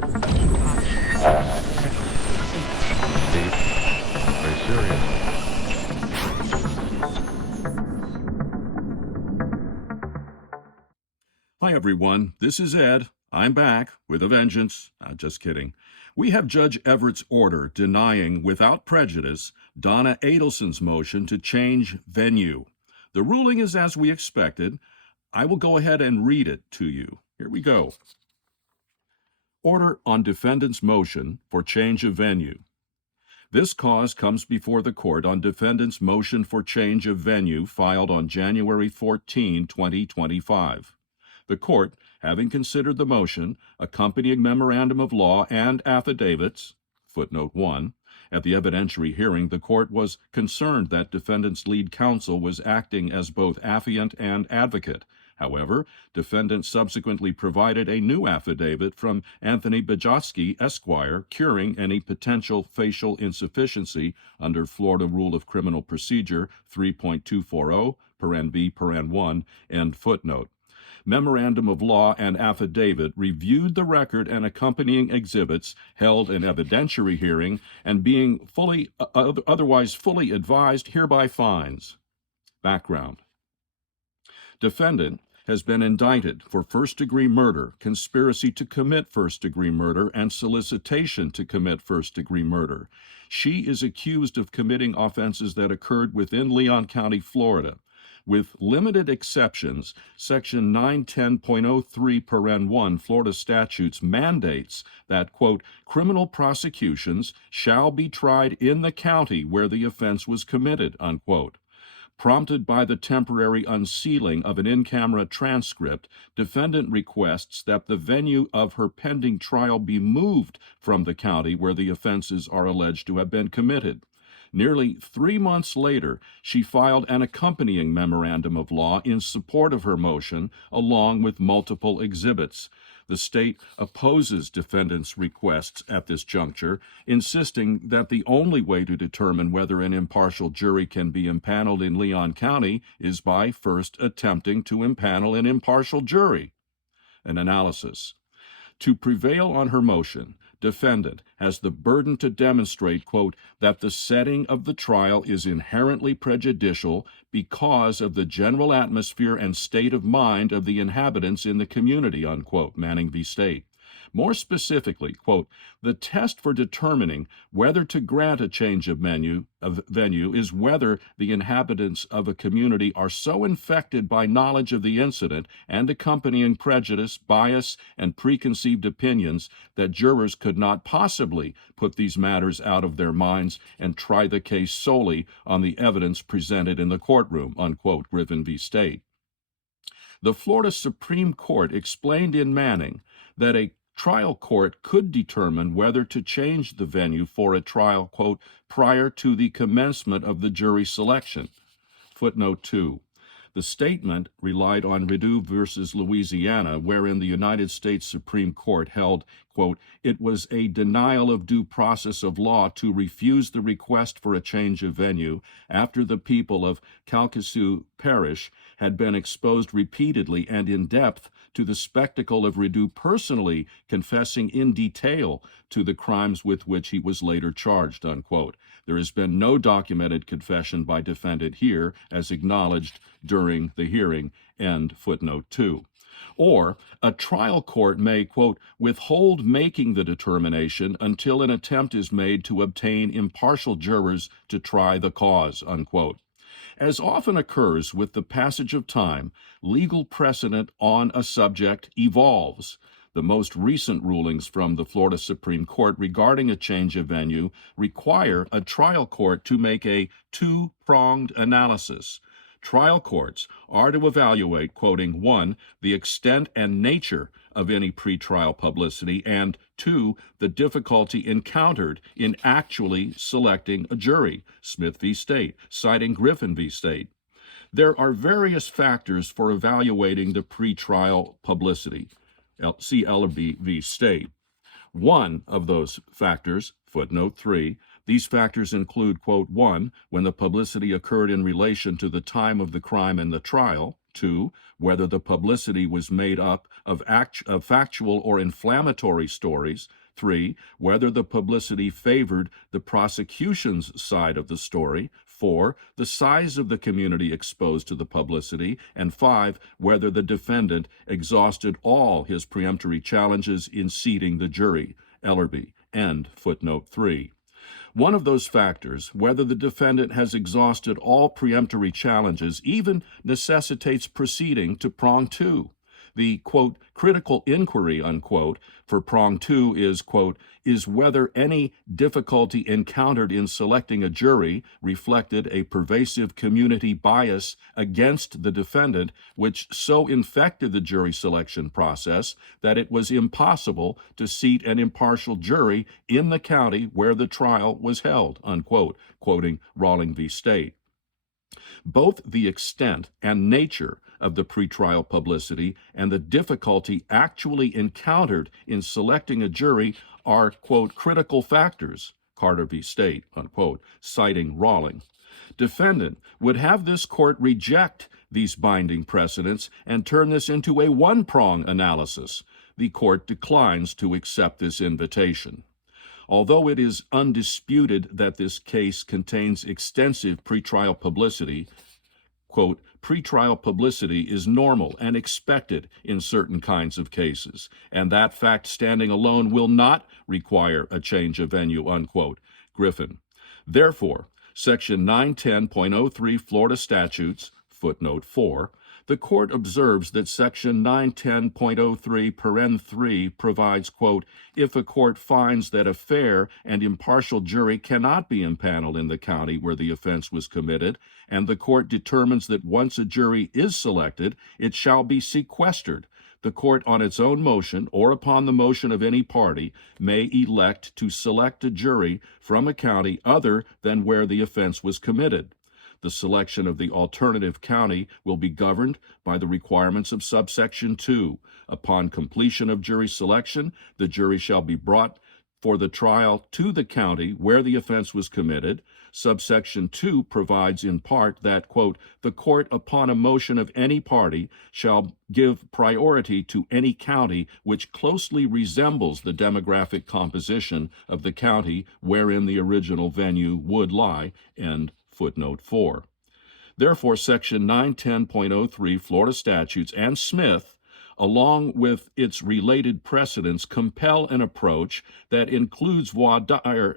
Deep, very serious. Hi, everyone. This is Ed. I'm back with a vengeance. Just kidding. We have Judge Everett's order denying, without prejudice, Donna Adelson's motion to change venue. The ruling is as we expected. I will go ahead and read it to you. Here we go. Order on defendant's motion for change of venue. This cause comes before the court on defendant's motion for change of venue filed on January 14, 2025. The court, having considered the motion, accompanying memorandum of law and affidavits, footnote 1, at the evidentiary hearing, the court was concerned that defendant's lead counsel was acting as both affiant and advocate. However, defendant subsequently provided a new affidavit from Anthony Bajowski, Esquire, curing any potential facial insufficiency under Florida Rule of Criminal Procedure 3.240, paren B, paren 1, end footnote. Memorandum of law and affidavit reviewed the record and accompanying exhibits, held an evidentiary hearing, and being otherwise fully advised, hereby finds. Background. Defendant has been indicted for first-degree murder, conspiracy to commit first-degree murder, and solicitation to commit first-degree murder. She is accused of committing offenses that occurred within Leon County, Florida. With limited exceptions, Section 910.03 paren 1 Florida statutes mandates that, quote, criminal prosecutions shall be tried in the county where the offense was committed, unquote. Prompted by the temporary unsealing of an in-camera transcript, defendant requests that the venue of her pending trial be moved from the county where the offenses are alleged to have been committed. Nearly 3 months later, she filed an accompanying memorandum of law in support of her motion, along with multiple exhibits. The state opposes defendant's requests at this juncture, insisting that the only way to determine whether an impartial jury can be impaneled in Leon County is by first attempting to impanel an impartial jury. An analysis. To prevail on her motion, defendant has the burden to demonstrate, quote, that the setting of the trial is inherently prejudicial because of the general atmosphere and state of mind of the inhabitants in the community, unquote, Manning v. State. More specifically, quote, the test for determining whether to grant a change of venue is whether the inhabitants of a community are so infected by knowledge of the incident and accompanying prejudice, bias, and preconceived opinions that jurors could not possibly put these matters out of their minds and try the case solely on the evidence presented in the courtroom, unquote, Griffin v. State. The Florida Supreme Court explained in Manning that a trial court could determine whether to change the venue for a trial, quote, prior to the commencement of the jury selection. Footnote 2. The statement relied on Redoux versus Louisiana, wherein the United States Supreme Court held, quote, it was a denial of due process of law to refuse the request for a change of venue after the people of Calcasieu Parish had been exposed repeatedly and in depth to the spectacle of Redoux personally confessing in detail to the crimes with which he was later charged, unquote. There has been no documented confession by defendant here, as acknowledged during the hearing, end footnote 2. Or a trial court may, quote, withhold making the determination until an attempt is made to obtain impartial jurors to try the cause, unquote. As often occurs with the passage of time, legal precedent on a subject evolves. The most recent rulings from the Florida Supreme Court regarding a change of venue require a trial court to make a two-pronged analysis. Trial courts are to evaluate, quoting, 1, the extent and nature of any pretrial publicity, and 2, the difficulty encountered in actually selecting a jury, Smith v. State, citing Griffin v. State. There are various factors for evaluating the pretrial publicity. See Ellerby v. State. One of those factors, footnote 3, these factors include, quote, 1, when the publicity occurred in relation to the time of the crime and the trial, 2, whether the publicity was made up of factual or inflammatory stories. 3, whether the publicity favored the prosecution's side of the story. 4, the size of the community exposed to the publicity. And 5, whether the defendant exhausted all his preemptory challenges in seating the jury. Ellerby. End footnote 3. One of those factors, whether the defendant has exhausted all preemptory challenges, even necessitates proceeding to prong 2. The, quote, critical inquiry, unquote, for prong 2 is, quote, is whether any difficulty encountered in selecting a jury reflected a pervasive community bias against the defendant, which so infected the jury selection process that it was impossible to seat an impartial jury in the county where the trial was held, unquote, quoting Rawling v. State. Both the extent and nature of the pretrial publicity and the difficulty actually encountered in selecting a jury are, quote, critical factors, Carter v. State, unquote, citing Rawling. Defendant would have this court reject these binding precedents and turn this into a one-prong analysis. The court declines to accept this invitation. Although it is undisputed that this case contains extensive pretrial publicity, quote, pretrial publicity is normal and expected in certain kinds of cases, and that fact standing alone will not require a change of venue, unquote, Griffin. Therefore, Section 910.03 Florida Statutes, footnote 4, the court observes that Section 910.03 paren 3 provides, quote, if a court finds that a fair and impartial jury cannot be impaneled in the county where the offense was committed, and the court determines that once a jury is selected, it shall be sequestered, the court on its own motion or upon the motion of any party may elect to select a jury from a county other than where the offense was committed. The selection of the alternative county will be governed by the requirements of subsection 2. Upon completion of jury selection, the jury shall be brought for the trial to the county where the offense was committed. Subsection 2 provides in part that, quote, the court upon a motion of any party shall give priority to any county which closely resembles the demographic composition of the county wherein the original venue would lie, end footnote 4. Therefore, Section 910.03 Florida Statutes and Smith, along with its related precedents, compel an approach that includes voir dire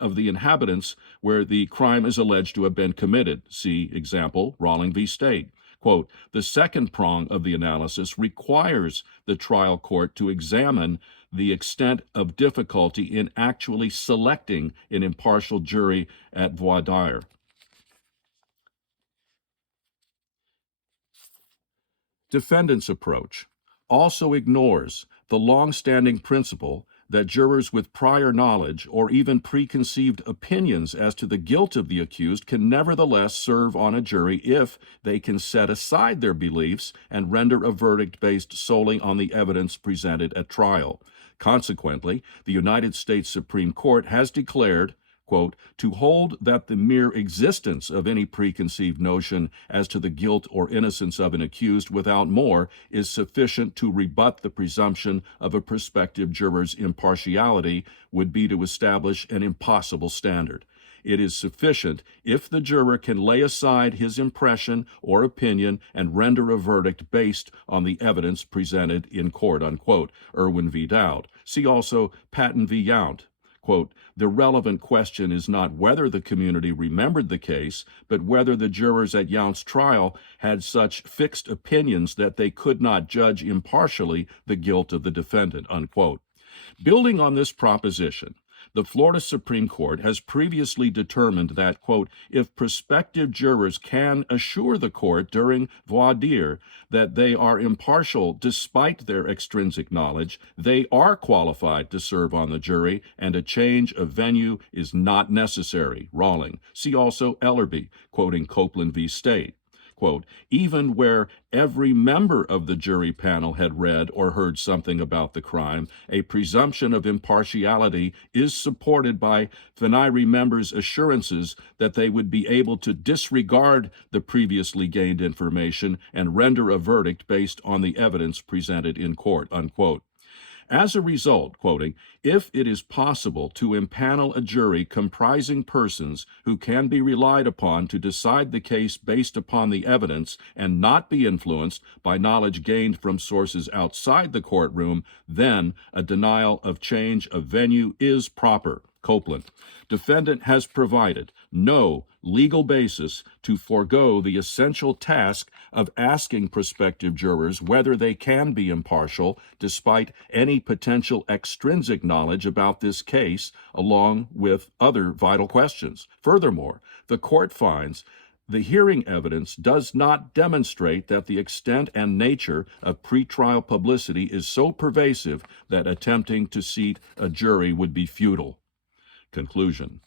of the inhabitants where the crime is alleged to have been committed. See example, Rawling v. State. Quote, the second prong of the analysis requires the trial court to examine the extent of difficulty in actually selecting an impartial jury at voir dire. Defendant's approach also ignores the long-standing principle that jurors with prior knowledge or even preconceived opinions as to the guilt of the accused can nevertheless serve on a jury if they can set aside their beliefs and render a verdict based solely on the evidence presented at trial. Consequently, the United States Supreme Court has declared, quote, to hold that the mere existence of any preconceived notion as to the guilt or innocence of an accused without more is sufficient to rebut the presumption of a prospective juror's impartiality would be to establish an impossible standard. It is sufficient if the juror can lay aside his impression or opinion and render a verdict based on the evidence presented in court, unquote, Irwin v. Dowd. See also Patton v. Yount. Quote, the relevant question is not whether the community remembered the case, but whether the jurors at Yount's trial had such fixed opinions that they could not judge impartially the guilt of the defendant, unquote. Building on this proposition, the Florida Supreme Court has previously determined that, quote, if prospective jurors can assure the court during voir dire that they are impartial despite their extrinsic knowledge, they are qualified to serve on the jury, and a change of venue is not necessary. Rawling. See also Ellerby, quoting Copeland v. State. quote, even where every member of the jury panel had read or heard something about the crime, a presumption of impartiality is supported by venire members' assurances that they would be able to disregard the previously gained information and render a verdict based on the evidence presented in court, unquote. As a result, quoting, if it is possible to impanel a jury comprising persons who can be relied upon to decide the case based upon the evidence and not be influenced by knowledge gained from sources outside the courtroom, then a denial of change of venue is proper. Copeland. Defendant has provided no legal basis to forego the essential task of asking prospective jurors whether they can be impartial despite any potential extrinsic knowledge about this case, along with other vital questions. Furthermore, the court finds the hearing evidence does not demonstrate that the extent and nature of pretrial publicity is so pervasive that attempting to seat a jury would be futile. Conclusion.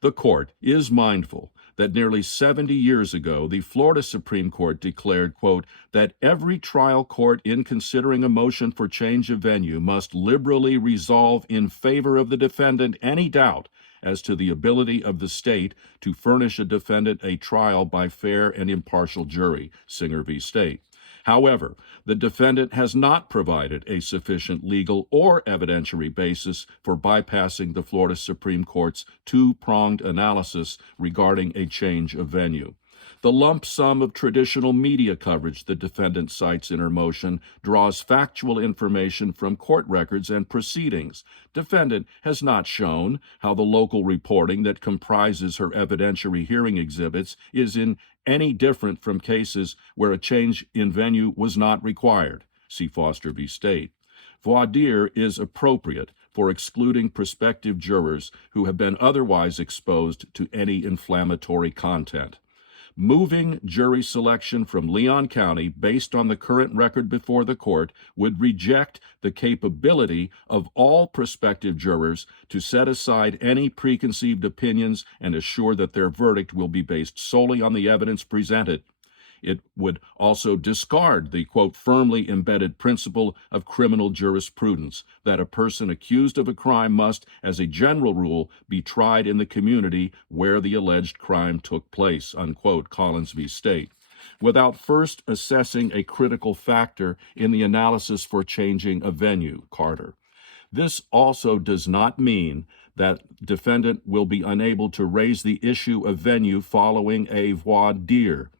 The court is mindful that nearly 70 years ago, the Florida Supreme Court declared, quote, that every trial court in considering a motion for change of venue must liberally resolve in favor of the defendant any doubt as to the ability of the state to furnish a defendant a trial by fair and impartial jury, Singer v. State. However, the defendant has not provided a sufficient legal or evidentiary basis for bypassing the Florida Supreme Court's two-pronged analysis regarding a change of venue. The lump sum of traditional media coverage the defendant cites in her motion draws factual information from court records and proceedings. Defendant has not shown how the local reporting that comprises her evidentiary hearing exhibits is in any different from cases where a change in venue was not required. See Foster v. State. Voir dire is appropriate for excluding prospective jurors who have been otherwise exposed to any inflammatory content. Moving jury selection from Leon County based on the current record before the court would reject the capability of all prospective jurors to set aside any preconceived opinions and assure that their verdict will be based solely on the evidence presented. It would also discard the, quote, firmly embedded principle of criminal jurisprudence that a person accused of a crime must, as a general rule, be tried in the community where the alleged crime took place, unquote, Collins v. State, without first assessing a critical factor in the analysis for changing a venue, Carter. This also does not mean that defendant will be unable to raise the issue of venue following a voir dire.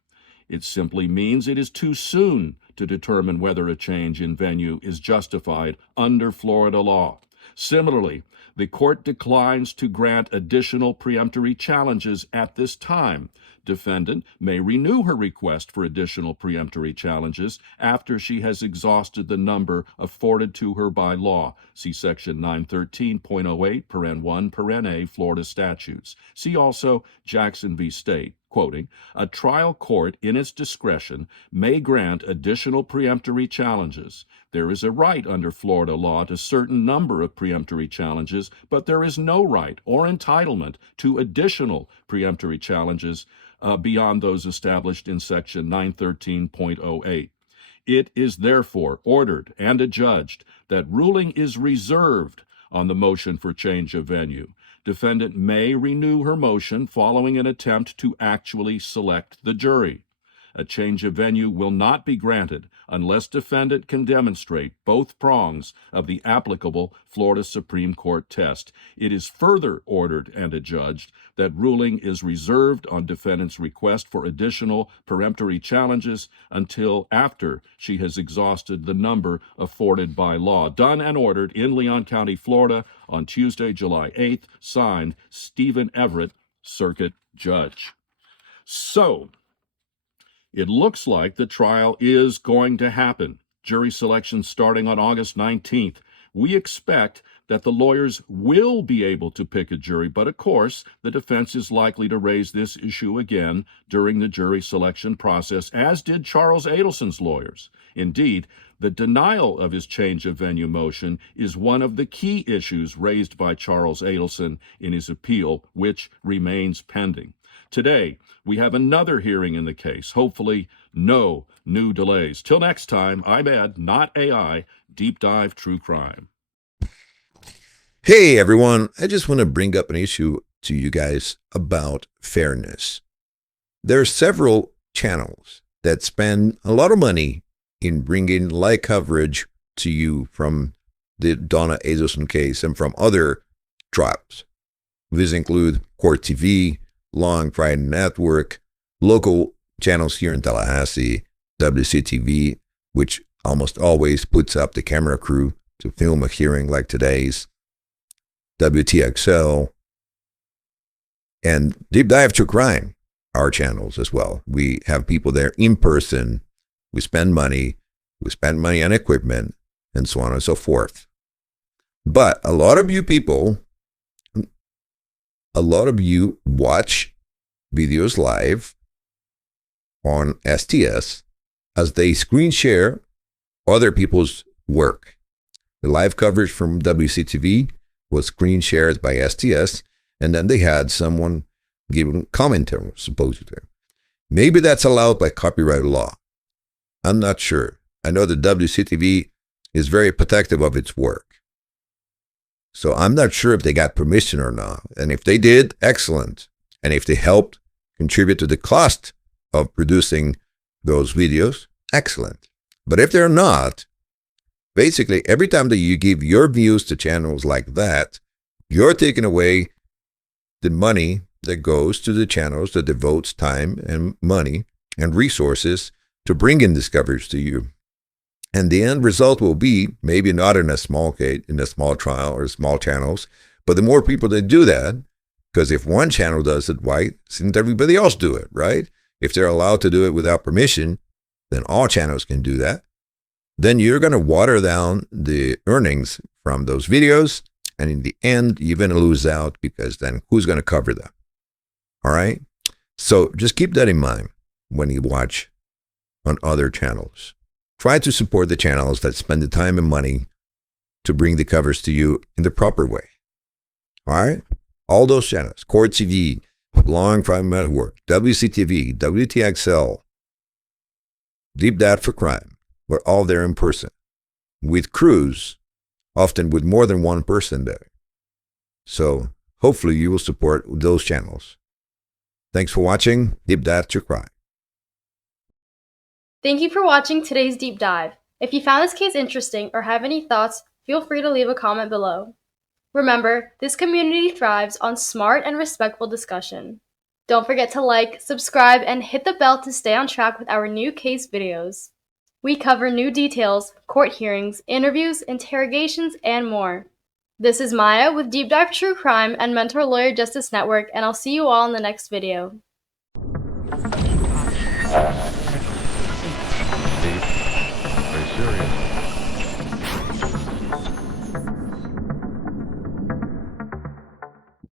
It simply means it is too soon to determine whether a change in venue is justified under Florida law. Similarly, the court declines to grant additional preemptory challenges at this time. Defendant may renew her request for additional preemptory challenges after she has exhausted the number afforded to her by law. See Section 913.08, paren 1, paren A, Florida statutes. See also Jackson v. State. Quoting, a trial court in its discretion may grant additional preemptory challenges. There is a right under Florida law to a certain number of preemptory challenges, but there is no right or entitlement to additional preemptory challenges beyond those established in Section 913.08. It is therefore ordered and adjudged that ruling is reserved on the motion for change of venue. Defendant may renew her motion following an attempt to actually select the jury. A change of venue will not be granted unless defendant can demonstrate both prongs of the applicable Florida Supreme Court test. It is further ordered and adjudged that ruling is reserved on defendant's request for additional peremptory challenges until after she has exhausted the number afforded by law. Done and ordered in Leon County, Florida, on Tuesday, July 8th, signed Stephen Everett, Circuit Judge. So, it looks like the trial is going to happen. Jury selection starting on August 19th. We expect that the lawyers will be able to pick a jury, but of course, the defense is likely to raise this issue again during the jury selection process, as did Charles Adelson's lawyers. Indeed, the denial of his change of venue motion is one of the key issues raised by Charles Adelson in his appeal, which remains pending. Today, we have another hearing in the case. Hopefully, no new delays. Till next time, I'm Ed, not AI, Deep Dive True Crime. Hey everyone, I just want to bring up an issue to you guys about fairness. There are several channels that spend a lot of money in bringing live coverage to you from the Donna Adelson case and from other trials. These include Court TV, Law and Crime Network, local channels here in Tallahassee, WCTV, which almost always puts up the camera crew to film a hearing like today's, WTXL, and Deep Dive True Crime, our channels as well. We have people there in person. We spend money on equipment, and so on and so forth. But a lot of you watch videos live on STS as they screen share other people's work. The live coverage from WCTV was screen shared by STS, and then they had someone giving commentary, supposedly. Maybe that's allowed by copyright law. I'm not sure. I know that WCTV is very protective of its work. So I'm not sure if they got permission or not. And if they did, excellent. And if they helped contribute to the cost of producing those videos, excellent. But if they're not, basically, every time that you give your views to channels like that, you're taking away the money that goes to the channels that devotes time and money and resources to bring in discoveries to you. And the end result will be, maybe not in a small case, in a small trial or small channels, but the more people that do that, because if one channel does it, why shouldn't everybody else do it, right? If they're allowed to do it without permission, then all channels can do that. Then you're going to water down the earnings from those videos. And in the end, you're going to lose out, because then who's going to cover them? All right. So just keep that in mind when you watch on other channels. Try to support the channels that spend the time and money to bring the covers to you in the proper way. All right. All those channels, Court TV, Law and Crime Network, WCTV, WTXL, Deep Dive for Crime. We're all there in person, with crews, often with more than one person there. So hopefully you will support those channels. Thanks for watching Deep Dive True Crime. Thank you for watching today's Deep Dive. If you found this case interesting or have any thoughts, feel free to leave a comment below. Remember, this community thrives on smart and respectful discussion. Don't forget to like, subscribe, and hit the bell to stay on track with our new case videos. We cover new details, court hearings, interviews, interrogations, and more. This is Maya with Deep Dive True Crime and Mentor Lawyer Justice Network, and I'll see you all in the next video.